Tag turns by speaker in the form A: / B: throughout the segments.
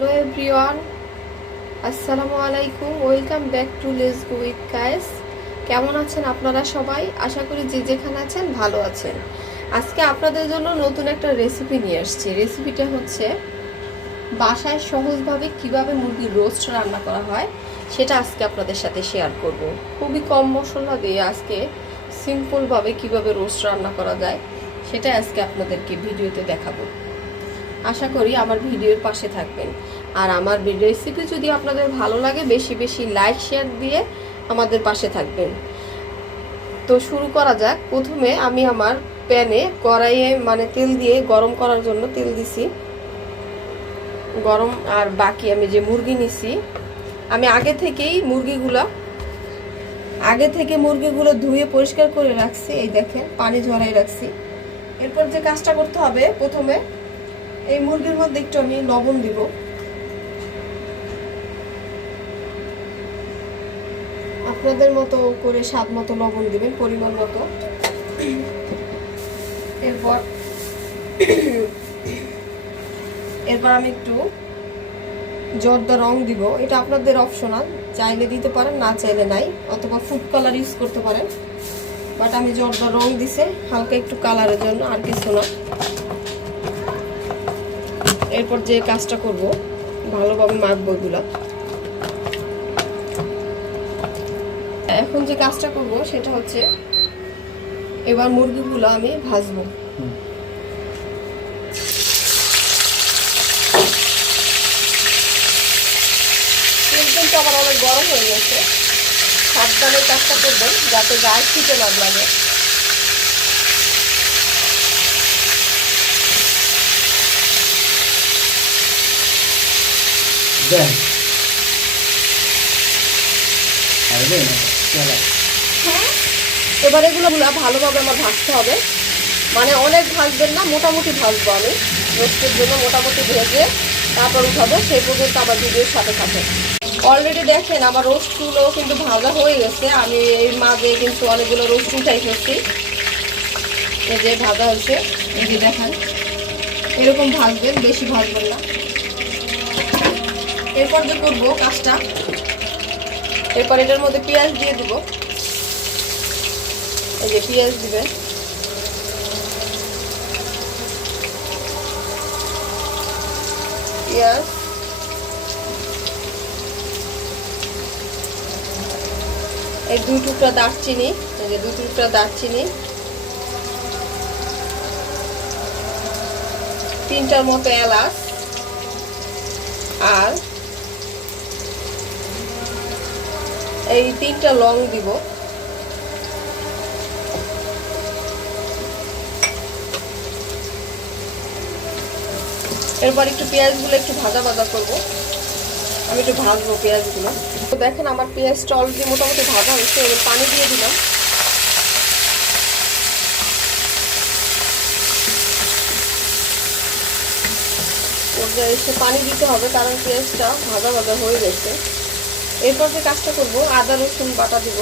A: Hello everyone আসসালামু আলাইকুম welcome back to let's go with Kayes কেমন আছেন আপনারা সবাই? আশা করি যে যেখানে আছেন ভালো আছেন। আজকে আপনাদের জন্য নতুন একটা রেসিপি নিয়ে আসছি। রেসিপিটা হচ্ছে বাসায় সহজভাবে কীভাবে মুরগির রোস্ট রান্না করা হয়, সেটা আজকে আপনাদের সাথে শেয়ার করব। খুবই কম মশলা দিয়ে আজকে সিম্পলভাবে কীভাবে রোস্ট রান্না করা যায় সেটা আজকে আপনাদেরকে ভিডিওতে দেখাবো। আশা করি আমার ভিডিওর পাশে থাকবেন। আর আমার রেসিপি যদি আপনাদের ভালো লাগে, বেশি বেশি লাইক শেয়ার দিয়ে আমাদের পাশে থাকবেন। তো শুরু করা যাক। প্রথমে আমি আমার প্যানে কড়াইয়ে মানে তেল দিয়ে গরম করার জন্য তেল দিছি। গরম আর বাকি আমি যে মুরগি নিছি, আমি আগে থেকেই মুরগিগুলো, আগে থেকে মুরগিগুলো ধুয়ে পরিষ্কার করে রাখছি। এই দেখেন, পানি ঝরাই রাখছি। এরপর যে কাজটা করতে হবে, প্রথমে এই মুরগির মধ্যে একটু আমি লবণ দিব। আপনাদের মতো করে স্বাদ মতো লবণ দিবেন, পরিমাণ মতো। এরপর এরপর আমি একটু জর্দা রং দিব। এটা আপনাদের অপশনাল চাইলে দিতে পারেন, না চাইলে নাই, অথবা ফুড কালার ইউজ করতে পারেন। বাট আমি জর্দা রং দিছে, হালকা একটু কালারের জন্য, আর কিছু না। এরপর যে কাজটা করব ভালোভাবে মাখবো এগুলো এখন যে কাজটা করব, সেটা হচ্ছে এবার মুরগিগুলো আমি ভাজবো। আবার অনেক গরম হয়ে গেছে। সাবধানে কাজটা করবেন, যাতে গায়ে ছিটে না লাগে।
B: দেন। চলো।
A: হ্যাঁ? এবার এগুলো ভালোভাবে আমার ভাজতে হবে। মানে অনেক ভাজবেন না, মোটামুটি ভাজবো আমি। রোস্টের জন্য মোটামুটি ভেজে তারপর উঠাবো, সেই পর্যন্ত আমার ভিডিওর সাথে থাকে অলরেডি দেখেন আমার রোস্টগুলো কিন্তু ভাজা হয়ে গেছে। আমি এই মাঝে কিন্তু অনেকগুলো রোস্ট উঠাই ফেলছি। এই যে ভাজা হয়েছে, এই যে দেখেন। এরকম ভাজবেন, বেশি ভাজবেন না। এরপর যে করব কাজটা, এরপর এটার মধ্যে পেঁয়াজ দিয়ে দিব। এই যে পেঁয়াজ দিবে। পেঁয়াজ। এই দুই টুকরা দারচিনি, এই যে দুই টুকরা দারচিনি। তিনটার মতো এলাচ। আর এই তিনটা লং দিব। এরপর একটু পেঁয়াজগুলো একটু ভাজা ভাজা করব। আমি একটু ভাজবো পেঁয়াজগুলো। তো দেখেন আমার পেঁয়াজটা অলরেডি মোটামুটি ভাজা হয়েছে, এবার পানি দিয়ে দিলাম। এসে পানি দিতে হবে, কারণ পেঁয়াজটা ভাজা ভাজা হয়ে গেছে। এরপর যে কাজটা করব, আদা, রসুন বাটা দিব।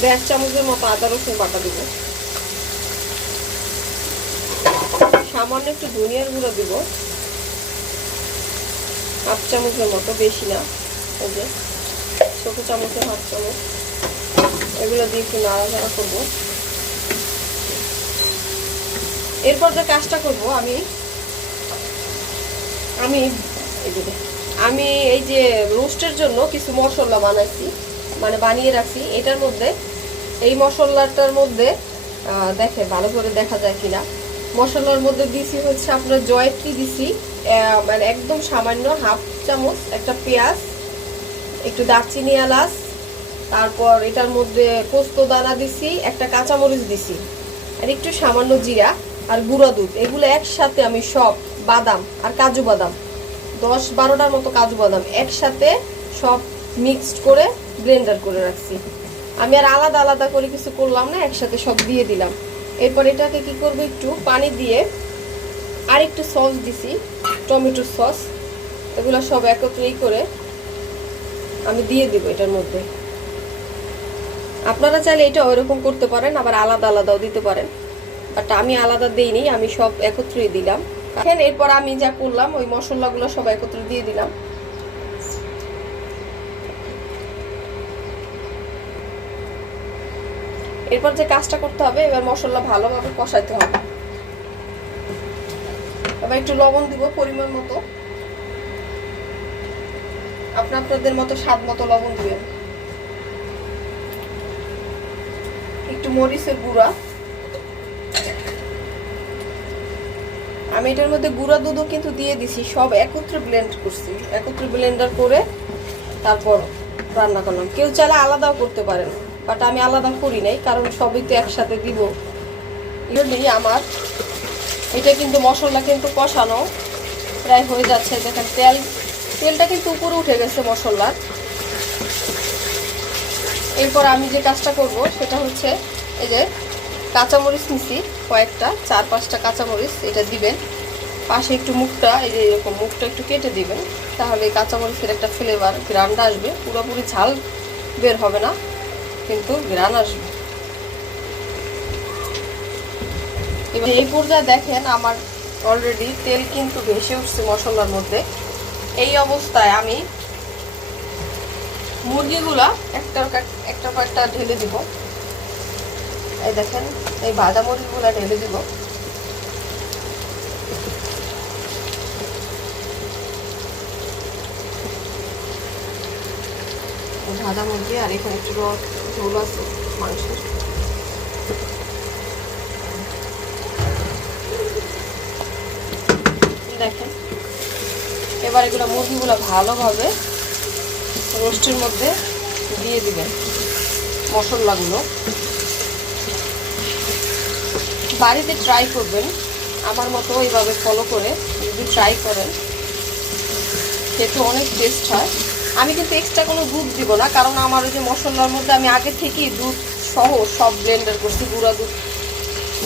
A: দেড় চামচের মতো আদা, রসুন বাটা দিব। সামান্য একটু ধনিয়ার গুঁড়ো দিব। হাফ চামচের মতো, বেশি না। ওই যে, ছোট চামচের হাফ চামচ। এগুলো দিয়ে একটু নাড়াচাড়া করব। এরপর যে কাজটা করব আমি আমি আমি এই যে রোস্টের জন্য কিছু মশলা বানাইছি মানে বানিয়ে রাখছি। এটার মধ্যে, এই মশলাটার মধ্যে দেখে ভালো করে দেখা যায় কিনা। মশলার মধ্যে দিছি হচ্ছে আপনার জয়ত্রী দিছি মানে একদম সামান্য হাফ চামচ একটা পেঁয়াজ, একটু দারচিনি এলাচ, তারপর এটার মধ্যে পোস্ত দানা দিছি, একটা কাঁচামরিচ দিছি। আর একটু সামান্য জিরা আর গুঁড়া দুধ, এগুলো একসাথে আমি সব বাদাম আর কাজু বাদাম। দশ বারোটার মতো কাজু বাদাম একসাথে সব মিক্সড করে ব্লেন্ডার করে রাখছি। আমি আর আলাদা আলাদা করে কিছু করলাম না, একসাথে সব দিয়ে দিলাম। এরপর এটাকে কি করব একটু, পানি দিয়ে আর একটু সস দিছি, টমেটো সস এগুলো সব একত্রেই করে আমি দিয়ে দিব এটার মধ্যে। আপনারা চাইলে এটা ওইরকম করতে পারেন, আবার আলাদা আলাদাও দিতে পারেন। বাট আমি আলাদা দেইনি, আমি সব একত্রেই দিলাম। এখন এরপর আমি যা করলাম, ওই মশলাগুলো সব একত্রে দিয়ে দিলাম। এরপর যে কাজটা করতে হবে, এবার মশলা ভালোভাবে কষাইতে হবে। এবার একটু লবণ দিব পরিমাণ মতো। আপনি আপনাদের মতো স্বাদ মতো লবণ দিবেন। একটু মরিচের গুঁড়া। আমি এটার মধ্যে গুঁড়া দুধও কিন্তু দিয়ে দিছি, সব একত্রে ব্লেন্ড করছি। একত্রে ব্লেন্ডার করে তারপর রান্না করলাম। কেউ চাইলে আলাদাও করতে পারেন বাট আমি আলাদা করি নাই, কারণ সবই তো একসাথে দিব। এজন্যই আমার, এটা কিন্তু মশলা কিন্তু কষানো প্রায় হয়ে যাচ্ছে। দেখেন, তেল, তেলটা কিন্তু উপরে উঠে গেছে মশলার। এরপর আমি যে কাজটা করব, সেটা হচ্ছে এই যে কাঁচামরিচ নিছি, কয়েকটা, চার, পাঁচটা কাঁচামরিচ, এটা দিবেন। পাশে একটু মুখটা, এই যে এরকম মুখটা একটু কেটে দিবেন, তাহলে কাঁচামরিচের একটা ফ্লেভার গ্রানটা আসবে। পুরোপুরি ঝাল বের হবে না, কিন্তু গ্রান আসবে। এবার এই পর্যায়ে দেখেন, আমার অলরেডি তেল কিন্তু ভেসে উঠছে মশলার মধ্যে। এই অবস্থায় আমি মুরগিগুলা একটা একটা একটা ঢেলে দিব। এই দেখেন, এই ভাজা মুরগিগুলা ঢেলে দিব। ভাজা মুরগি আর এখানে একটু ঝোল আছে, মাংসের। দেখেন, এবার এগুলো মুরগিগুলো ভালোভাবে রোস্টের মধ্যে দিয়ে দিবেন, মশলাগুলো। বাড়িতে ট্রাই করবেন। আমার মতো এইভাবে ফলো করে যদি ট্রাই করেন খেতে অনেক টেস্ট হয়। আমি কিন্তু এক্সট্রা কোনো দুধ দিব না কারণ আমার ওই যে মশলার মধ্যে আমি আগে থেকেই দুধ সহ সব ব্লেন্ডার করছি গুঁড়া দুধ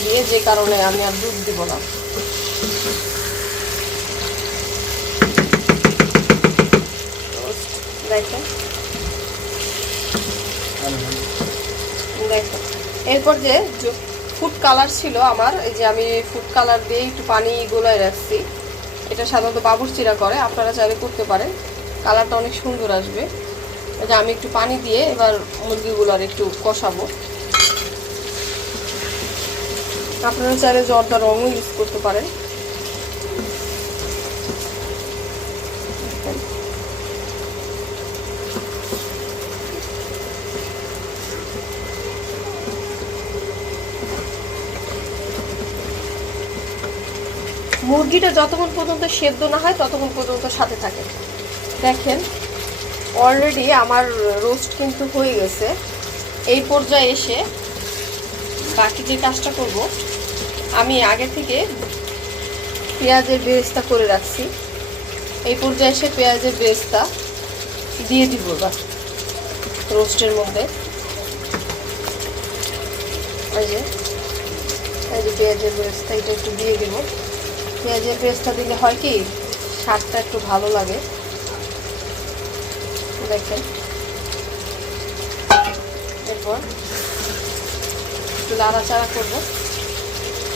A: দিয়ে যে কারণে আমি আর দুধ দিব না। দেখো এরপর যে ফুড কালার ছিল আমার। এই যে আমি ফুড কালার দিয়ে একটু পানি গোলায় রাখছি। এটা সাধারণত বাবুরচিরা করে, আপনারা চাইলে করতে পারেন। কালারটা অনেক সুন্দর আসবে। যে আমি একটু পানি দিয়ে এবার মুরগিগুলো আর একটু কষাবো। আপনারা চাইলে জর্দা রঙও ইউজ করতে পারেন। মুরগিটা যতক্ষণ পর্যন্ত সেদ্ধ না হয়, ততক্ষণ পর্যন্ত সাথে থাকে। দেখেন অলরেডি আমার রোস্ট কিন্তু হয়ে গেছে। এই পর্যায়ে এসে বাকি যে কাজটা করব, আমি আগে থেকে পেঁয়াজের বেরেস্তা করে রাখছি। এই পর্যায়ে এসে পেঁয়াজের বেরেস্তা দিয়ে দিব বা রোস্টের মধ্যে। এই যে পেঁয়াজের বেরেস্তা, এটা একটু দিয়ে দেবো। পেঁয়াজের পেস্টটা দিলে হয় কি, স্বাদটা একটু ভালো লাগে। দেখেন। এরপর একটু লাড়াচাড়া করব।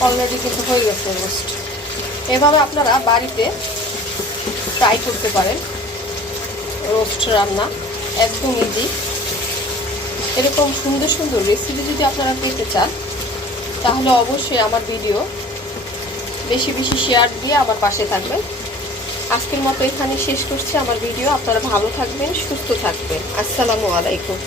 A: অলরেডি কিন্তু হয়ে গেছে রোস্ট এভাবে আপনারা বাড়িতে ট্রাই করতে পারেন। রোস্ট রান্না একদম ইজি এরকম সুন্দর সুন্দর রেসিপি যদি আপনারা পেতে চান, তাহলে অবশ্যই আমার ভিডিও বেশি বেশি শেয়ার দিয়ে আমার পাশে থাকবেন। আজকের মতো এখানে শেষ করছি। আমার ভিডিও আপনারা ভালো থাকবেন, সুস্থ থাকবেন। আসসালামু আলাইকুম।